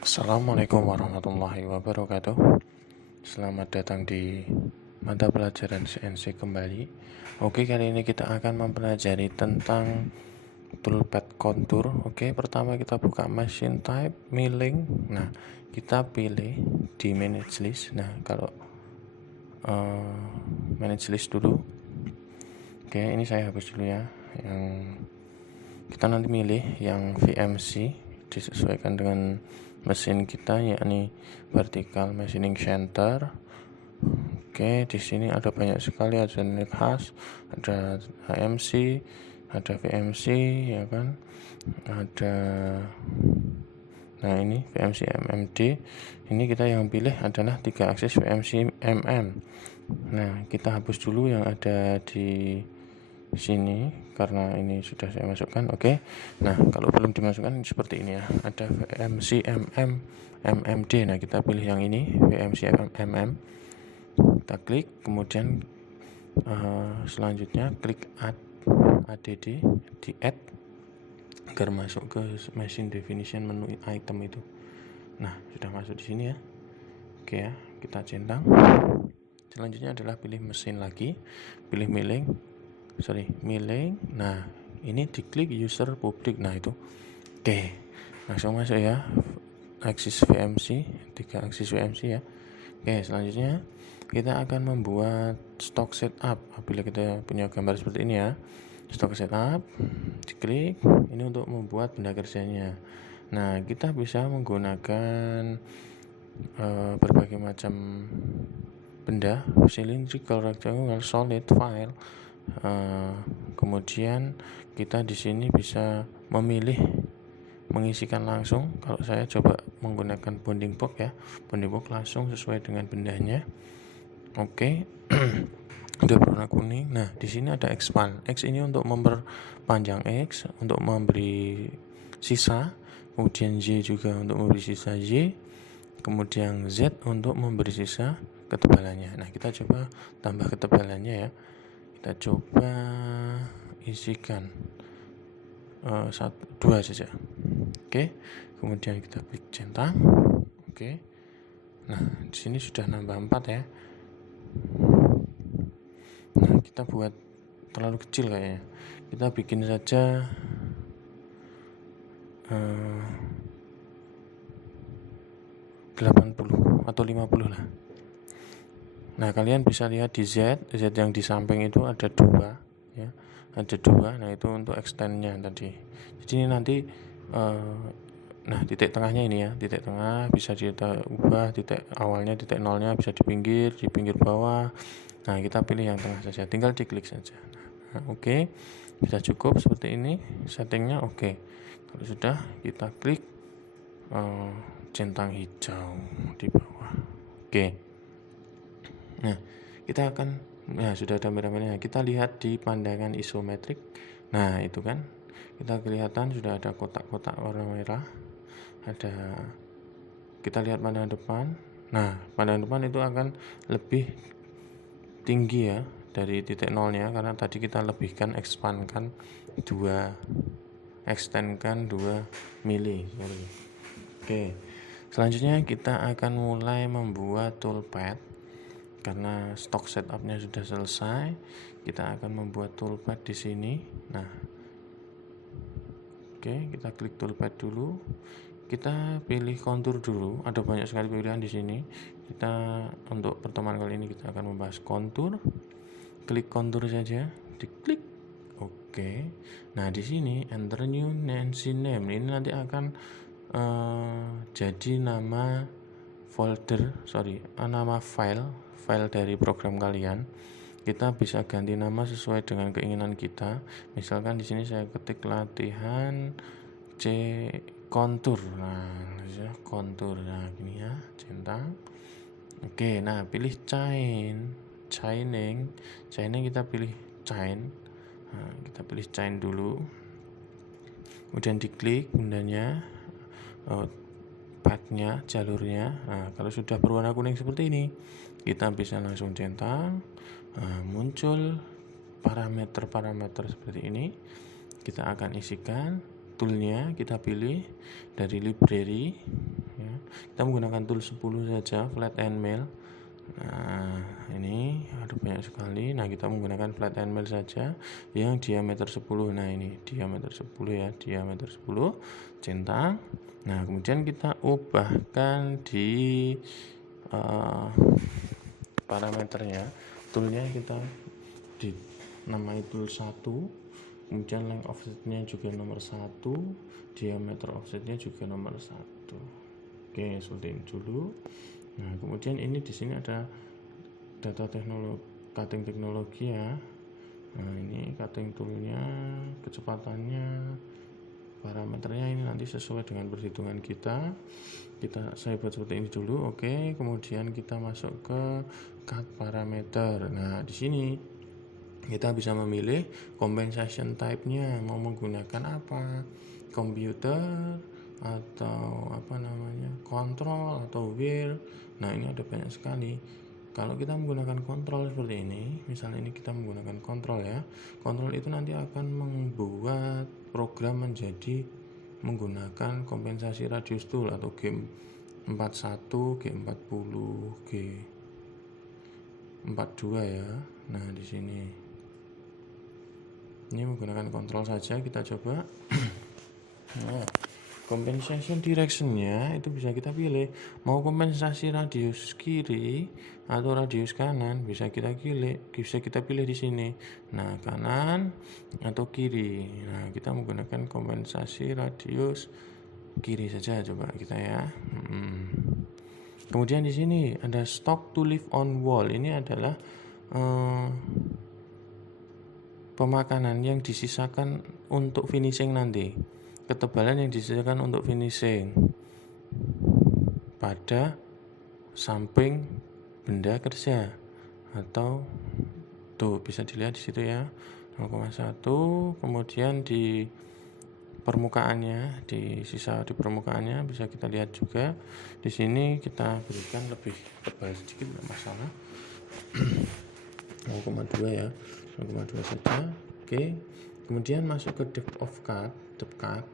Assalamualaikum warahmatullahi wabarakatuh. Selamat datang di mata pelajaran CNC kembali. Oke, kali ini kita akan mempelajari tentang toolpad kontur. Oke, pertama kita buka machine type, milling. Nah, kita pilih di manage list. Nah, kalau manage list dulu. Oke, ini saya hapus dulu ya. Yang kita nanti milih yang VMC disesuaikan dengan mesin kita, yakni vertical machining center. Oke, di sini ada banyak sekali, ada unit khas, ada HMC, ada VMC, ya kan, ada. Nah, ini VMC MMD. Ini kita yang pilih adalah 3 aksis VMC MM. Nah, kita hapus dulu yang ada di sini karena ini sudah saya masukkan. Oke. Nah, kalau belum dimasukkan seperti ini ya. Ada VMC MM MMD. Nah, kita pilih yang ini VMC MM. Kita klik, kemudian selanjutnya klik add di add agar masuk ke machine definition menu item itu. Nah, sudah masuk di sini ya. Oke ya, kita centang. Selanjutnya adalah pilih mesin lagi, pilih milling. Nah, ini diklik user public. Nah, itu. Oke. Langsung masuk ya. Aksis VMC, 3 aksis VMC ya. Oke, selanjutnya kita akan membuat stock setup. Apabila kita punya gambar seperti ini ya. Stock setup, diklik. Ini untuk membuat benda kerjanya. Nah, kita bisa menggunakan berbagai macam benda, cylindrical, rectangular, solid, file. Kemudian kita di sini bisa memilih mengisikan langsung. Kalau saya coba menggunakan bounding box ya, bounding box langsung sesuai dengan bendanya. Oke. Udah berwarna kuning. Nah, di sini ada expand. X ini untuk memperpanjang X, untuk memberi sisa. Kemudian Y juga untuk memberi sisa Y. Kemudian Z untuk memberi sisa ketebalannya. Nah, kita coba tambah ketebalannya ya. Kita coba isikan 2 saja. Oke. Kemudian kita klik centang. Oke. Nah, di sini sudah nambah 4 ya. Nah, kita buat terlalu kecil kayaknya. Kita bikin saja 80 atau 50 lah. Nah, kalian bisa lihat di Z yang di samping itu ada 2 ya. Ada 2. Nah, itu untuk extendnya tadi. Jadi ini nanti nah, titik tengahnya ini ya, titik tengah bisa kita ubah, titik awalnya, titik nolnya bisa di pinggir bawah. Nah, kita pilih yang tengah saja, tinggal diklik saja. Nah, oke. Bisa cukup seperti ini settingnya. Oke. Kalau sudah, kita klik centang hijau di bawah. Oke. Nah, kita akan, nah sudah ada merah-merahnya. Kita lihat di pandangan isometrik. Nah, itu kan kita kelihatan sudah ada kotak-kotak warna merah. Kita lihat pandangan depan. Nah, pandangan depan itu akan lebih tinggi ya dari titik nolnya, karena tadi kita lebihkan, extendkan 2 mili. Oke. Selanjutnya kita akan mulai membuat toolpad. Karena stok setupnya sudah selesai, kita akan membuat toolpad di sini. Nah, oke, kita klik toolpad dulu. Kita pilih kontur dulu. Ada banyak sekali pilihan di sini. Kita untuk pertemuan kali ini kita akan membahas kontur. Klik kontur saja, diklik. Oke. Nah, di sini enter new Nancy name. Ini nanti akan jadi nama file dari program kalian. Kita bisa ganti nama sesuai dengan keinginan kita. Misalkan di sini saya ketik latihan C kontur. Nah, kontur. Nah, gini ya, centang. Oke, nah pilih chaining kita pilih chain. Nah, kita pilih chain dulu. Kemudian diklik bendanya, pathnya, jalurnya. Nah, kalau sudah berwarna kuning seperti ini, kita bisa langsung centang. Nah, muncul parameter seperti ini. Kita akan isikan toolnya, kita pilih dari library ya. kita menggunakan tool 10 saja, flat end mill. Nah, ini ada banyak sekali. Nah, kita menggunakan flat end mill saja yang diameter 10. Nah, ini diameter 10 ya, diameter 10 centang. Nah, kemudian kita ubahkan di parameternya. Toolnya kita di namai tool 1, kemudian length offsetnya juga nomor 1, diameter offsetnya juga nomor 1. Oke, seperti ini dulu. Nah, kemudian ini di sini ada data teknologi, cutting teknologi ya. Nah, ini cutting toolnya, kecepatannya, parameternya ini nanti sesuai dengan perhitungan kita. Saya buat seperti ini dulu. Oke, kemudian kita masuk ke cut parameter. Nah, di sini kita bisa memilih compensation type-nya, mau menggunakan apa, computer atau control atau wheel. Nah, ini ada banyak sekali. Kalau kita menggunakan kontrol seperti ini, misalnya ini kita menggunakan kontrol ya, kontrol itu nanti akan membuat program menjadi menggunakan kompensasi radius tool atau G41, G40, G42 ya. Nah, di sini ini menggunakan kontrol saja, kita coba. Nah, compensation directionnya itu bisa kita pilih, mau kompensasi radius kiri atau radius kanan, bisa kita pilih di sini. Nah, kanan atau kiri. Nah, kita menggunakan kompensasi radius kiri saja, coba kita ya. Kemudian di sini ada stock to leave on wall. Ini adalah pemakanan yang disisakan untuk finishing nanti, ketebalan yang disisakan untuk finishing pada samping benda kerja, atau tuh bisa dilihat di situ ya, 0,1. kemudian di permukaannya, di permukaannya bisa kita lihat juga. Di sini kita berikan lebih tebal sedikit, tidak masalah. 0,2 ya, 0,2 saja. Oke, kemudian masuk ke depth of cut.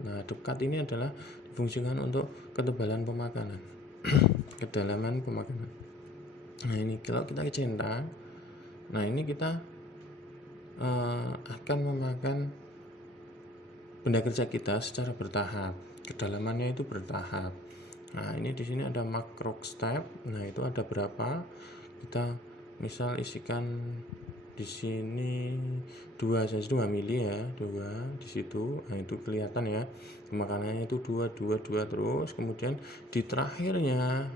Nah, depth cut ini adalah difungsikan untuk ketebalan pemakanan, kedalaman pemakanan. Nah, ini kalau kita centang, nah ini kita akan memakan benda kerja kita secara bertahap, kedalamannya itu bertahap. Nah, ini di sini ada macro step. Nah, itu ada berapa? Kita misal isikan di sini 2 mili ya, 2 di situ. Nah, itu kelihatan ya, makanannya itu 2 terus. Kemudian di terakhirnya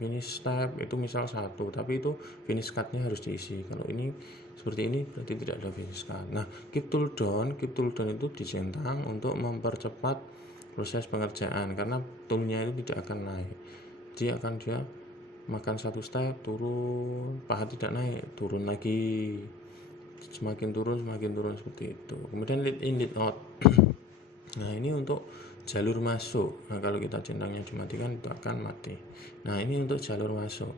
finish step itu misal 1, tapi itu finish cutnya harus diisi. Kalau ini seperti ini berarti tidak ada finish cut. Nah, keep tool down itu dicentang untuk mempercepat proses pengerjaan, karena toolnya itu tidak akan naik. Dia makan 1 step, turun, paha tidak naik, turun lagi, semakin turun seperti itu. Kemudian lead in, lead out. Nah, ini untuk jalur masuk. Nah, kalau kita centangnya dimatikan itu akan mati. Nah, ini untuk jalur masuk.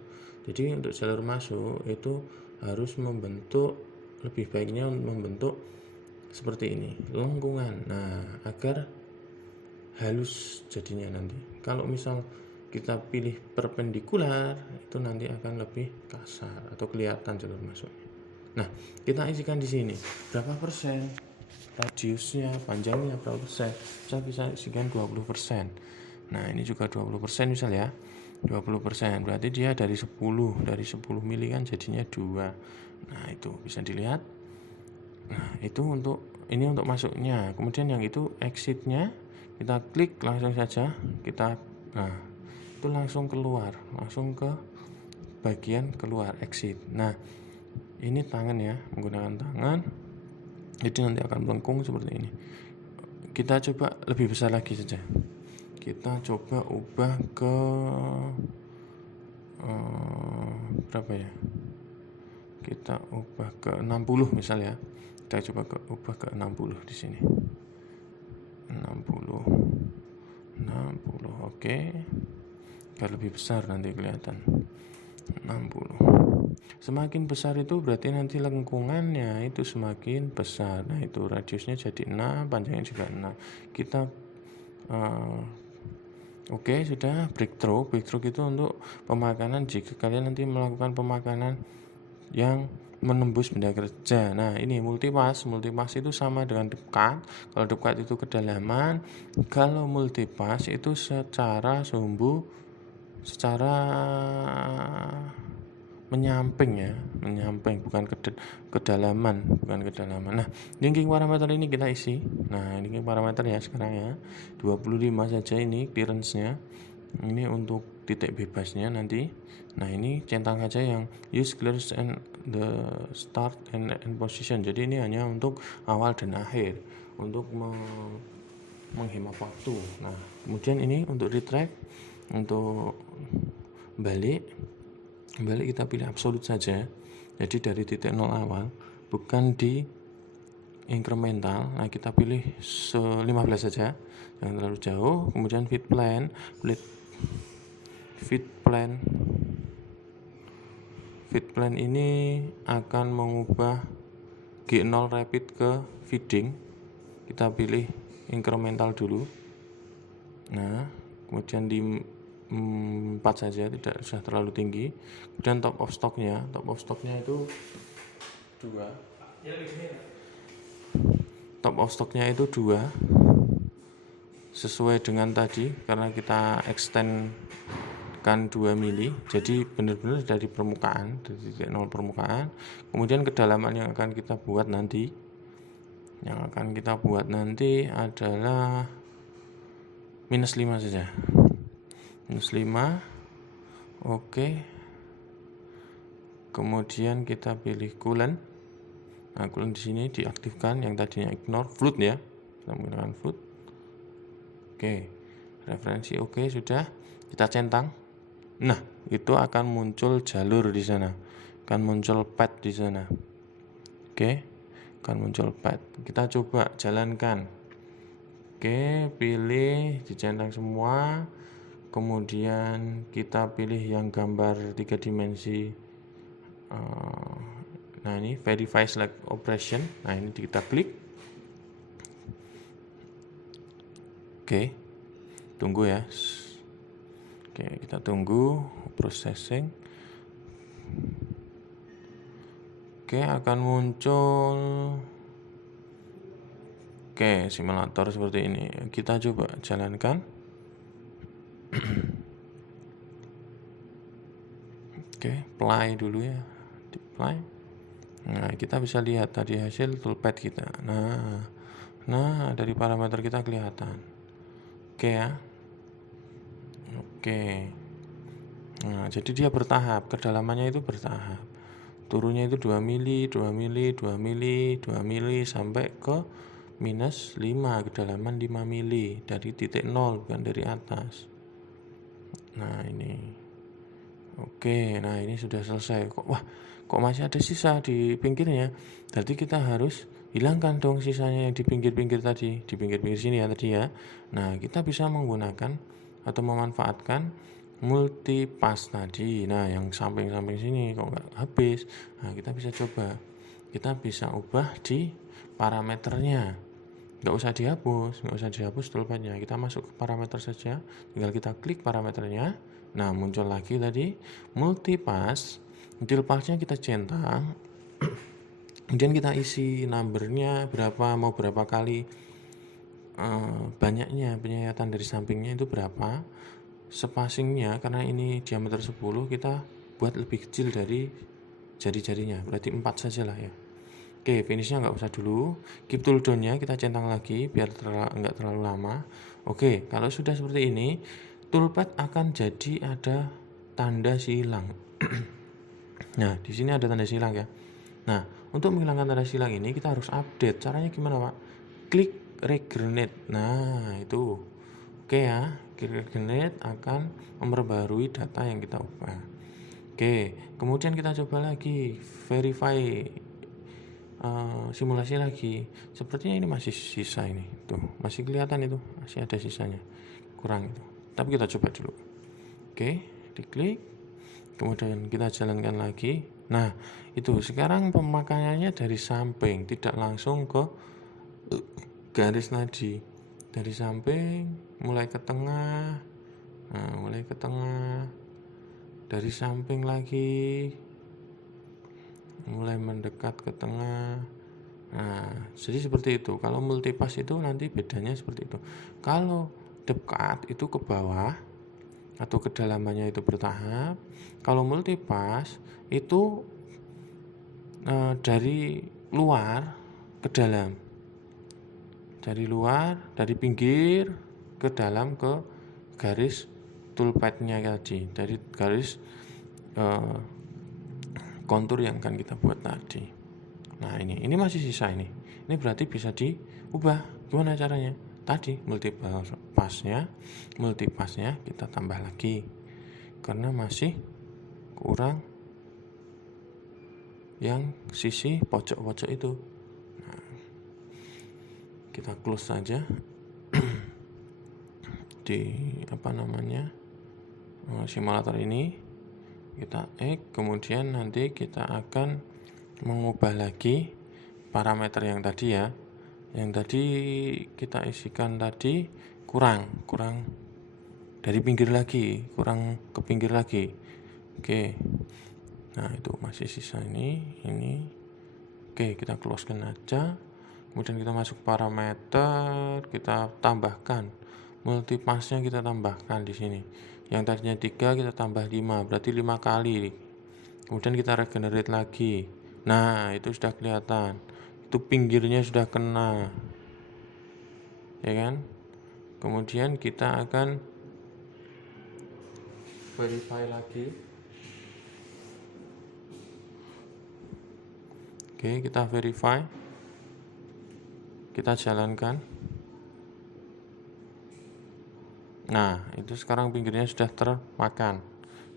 Jadi untuk jalur masuk itu harus lebih baiknya membentuk seperti ini, lengkungan. Nah, agar halus jadinya nanti. Kalau misal kita pilih perpendikular, itu nanti akan lebih kasar atau kelihatan jalur masuknya. Nah, kita isikan di sini berapa persen radiusnya, panjangnya berapa persen. Saya bisa isikan 20%. Nah, ini juga 20% misal ya, 20%. Berarti dia dari 10 mili kan jadinya 2. Nah, itu bisa dilihat. Nah, itu untuk masuknya. Kemudian yang itu exitnya, kita klik langsung saja, itu langsung keluar, langsung ke bagian keluar, exit. Nah, ini tangan ya, menggunakan tangan, jadi nanti akan melengkung seperti ini. Kita coba lebih besar lagi saja. Kita coba ubah ke berapa ya? Kita ubah ke 60 misal ya. Kita coba ubah ke 60 di sini. 60. Oke. Biar lebih besar nanti kelihatan. 60. Semakin besar itu berarti nanti lengkungannya itu semakin besar. Nah, itu radiusnya jadi 6, panjangnya juga 6. Kita Oke, sudah breakthrough. Breakthrough itu untuk pemakanan jika kalian nanti melakukan pemakanan yang menembus benda kerja. Nah, ini multipass. Multipass itu sama dengan dekat. Kalau dekat itu kedalaman, kalau multipass itu secara menyamping ya, menyamping bukan kedalaman. Nah, linking parameter ini kita isi. Nah, linking parameter ya sekarang ya. 25 saja ini clearance-nya. Ini untuk titik bebasnya nanti. Nah, ini centang saja yang use clearance and the start and end position. Jadi ini hanya untuk awal dan akhir, untuk menghemat waktu. Nah, kemudian ini untuk retract, untuk balik kita pilih absolut saja. Jadi dari titik 0 awal, bukan di incremental. Nah, kita pilih 15 saja, jangan terlalu jauh. Kemudian fit plan ini akan mengubah G0 rapid ke feeding. Kita pilih incremental dulu. Nah, kemudian di 4 saja, tidak usah terlalu tinggi. Kemudian top of stocknya itu 2. Top of stocknya itu 2, sesuai dengan tadi karena kita extendkan 2 mili, jadi benar-benar dari permukaan, dari titik 0 permukaan. Kemudian kedalaman yang akan kita buat nanti adalah -5 saja. -5. Oke. Kemudian kita pilih coolant. Nah, coolant di sini diaktifkan, yang tadinya ignore, float ya. Kita menggunakan float. Oke. Referensi oke, sudah. Kita centang. Nah, itu akan muncul jalur di sana. Akan muncul pad di sana. Oke. Akan muncul pad. Kita coba jalankan. Oke, pilih, dicentang semua. Kemudian kita pilih yang gambar 3 dimensi. Nah, ini verify select operation. Nah, ini kita klik. Oke, tunggu ya. Oke, kita tunggu processing. Oke, akan muncul simulator seperti ini. Kita coba jalankan. Oke, play dulu ya. Di play. Nah, kita bisa lihat tadi hasil toolpad kita. Nah, dari parameter kita kelihatan. Oke ya. Oke. Nah, jadi dia bertahap, kedalamannya itu bertahap. Turunnya itu 2 mili, 2 mili, 2 mili, 2 mili sampai ke -5, kedalaman 5 mili dari titik 0, bukan dari atas. Nah, ini. Oke, nah ini sudah selesai. Kok masih ada sisa di pinggirnya? Berarti kita harus hilangkan dong sisanya yang di pinggir-pinggir tadi, di pinggir-pinggir sini ya tadi ya. Nah, kita bisa menggunakan atau memanfaatkan multipass tadi. Nah, yang samping-samping sini kok nggak habis. Nah, kita bisa coba. Kita bisa ubah di parameternya. Nggak usah dihapus toolpadnya. Kita masuk ke parameter saja. Tinggal kita klik parameternya. Nah, muncul lagi tadi multipass. Multipassnya kita centang. Kemudian kita isi numbernya berapa, mau berapa kali banyaknya penyayatan dari sampingnya itu berapa. Spacingnya karena ini diameter 10, kita buat lebih kecil dari jari-jarinya, berarti 4 saja lah ya. Oke, finishnya nggak usah dulu. Keep tool down-nya kita centang lagi biar nggak terlalu lama. Oke, kalau sudah seperti ini, toolpad akan jadi ada tanda silang. Nah, di sini ada tanda silang ya. Nah, untuk menghilangkan tanda silang ini kita harus update. Caranya gimana, Pak? Klik regrenate. Nah, itu. Oke ya, klik regrenate akan memperbarui data yang kita ubah. Oke, kemudian kita coba lagi verify simulasi lagi. Sepertinya ini masih sisa ini. Tuh, masih kelihatan itu, masih ada sisanya. Kurang itu. Tapi kita coba dulu. Oke, diklik. Kemudian kita jalankan lagi. Nah, itu sekarang pemakaiannya dari samping, tidak langsung ke garis tadi. Dari samping mulai ke tengah, Nah, mulai ke tengah, dari samping lagi, mulai mendekat ke tengah. Nah, jadi seperti itu. Kalau multipass itu nanti bedanya seperti itu. Kalau dekat itu ke bawah atau kedalamannya itu bertahap. Kalau multipass itu dari luar ke dalam, dari luar, dari pinggir ke dalam ke garis toolpad-nya tadi, dari garis kontur yang akan kita buat tadi. Nah, ini masih sisa ini. Ini berarti bisa diubah. Gimana caranya? Tadi multipassnya kita tambah lagi karena masih kurang yang sisi pojok-pojok itu. Nah, kita close saja di simulator ini. Kita kemudian nanti kita akan mengubah lagi parameter yang tadi ya. Yang tadi kita isikan tadi kurang dari pinggir lagi, kurang ke pinggir lagi. Oke. Nah, itu masih sisa ini. Oke, kita closekan aja. Kemudian kita masuk parameter, kita tambahkan multipassnya, kita tambahkan di sini. Yang tadinya 3 kita tambah 5, berarti 5 kali. Kemudian kita regenerate lagi. Nah, itu sudah kelihatan. Itu pinggirnya sudah kena. Ya kan? Kemudian kita akan verify lagi. Oke, kita verify. Kita jalankan. Nah, itu sekarang pinggirnya sudah termakan.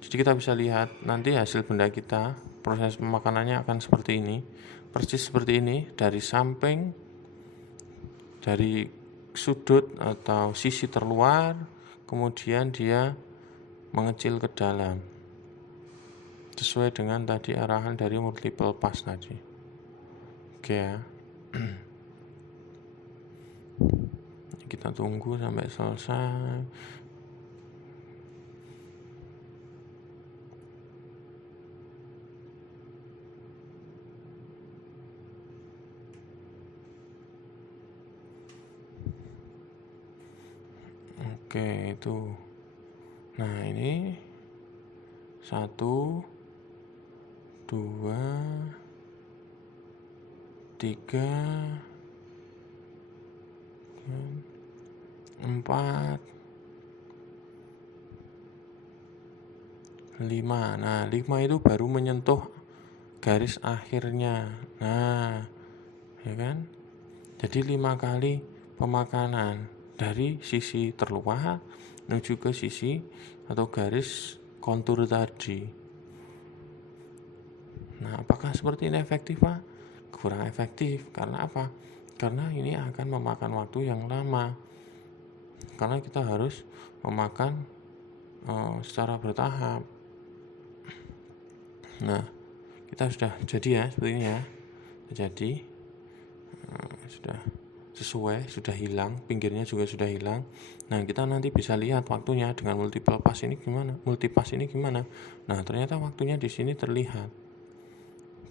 Jadi kita bisa lihat nanti hasil benda kita, proses pemakanannya akan seperti ini. Persis seperti ini, dari samping, dari sudut atau sisi terluar, kemudian dia mengecil ke dalam. Sesuai dengan tadi arahan dari multiple pass tadi. Oke ya. Kita tunggu sampai selesai. Oke, itu. Nah, ini 1, 2, 3, 4, 5. Nah, 5 itu baru menyentuh garis akhirnya. Nah, ya kan? Jadi 5 kali pemakanan dari sisi terluar menuju ke sisi atau garis kontur tadi. Nah, apakah seperti ini efektif, Pak? Kurang efektif. Karena apa? Karena ini akan memakan waktu yang lama. Karena kita harus memakan secara bertahap. Nah, kita sudah jadi ya seperti ini ya. Jadi sudah sesuai, sudah hilang, pinggirnya juga sudah hilang. Nah, kita nanti bisa lihat waktunya dengan multipass ini gimana. Nah, ternyata waktunya di sini terlihat.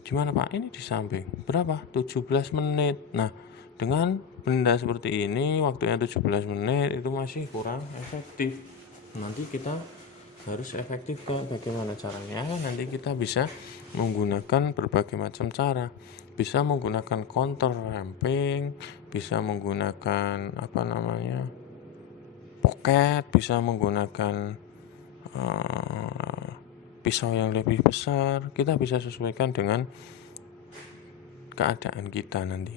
Gimana, Pak? Ini di samping. Berapa? 17 menit. Nah, dengan benda seperti ini waktunya 17 menit itu masih kurang efektif. Nanti kita harus efektif kok. Bagaimana caranya? Nanti kita bisa menggunakan berbagai macam cara. Bisa menggunakan counter ramping, bisa menggunakan pocket, bisa menggunakan pisau yang lebih besar. Kita bisa sesuaikan dengan keadaan kita nanti,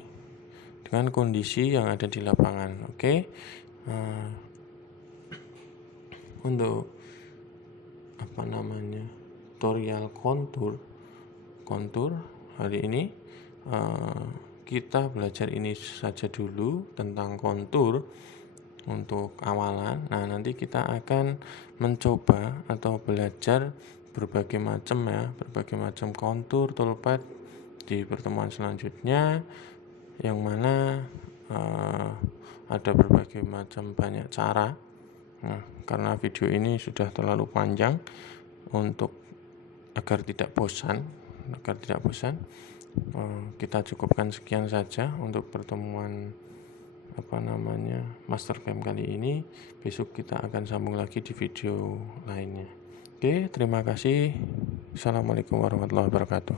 dengan kondisi yang ada di lapangan. Oke. Untuk tutorial kontur hari ini kita belajar ini saja dulu tentang kontur untuk awalan. Nah, nanti kita akan mencoba atau belajar berbagai macam kontur toolpath di pertemuan selanjutnya, yang mana ada berbagai macam banyak cara. Nah, karena video ini sudah terlalu panjang. Untuk agar tidak bosan, kita cukupkan sekian saja untuk pertemuan Mastercam kali ini. Besok kita akan sambung lagi di video lainnya. Oke, terima kasih. Assalamualaikum warahmatullahi wabarakatuh.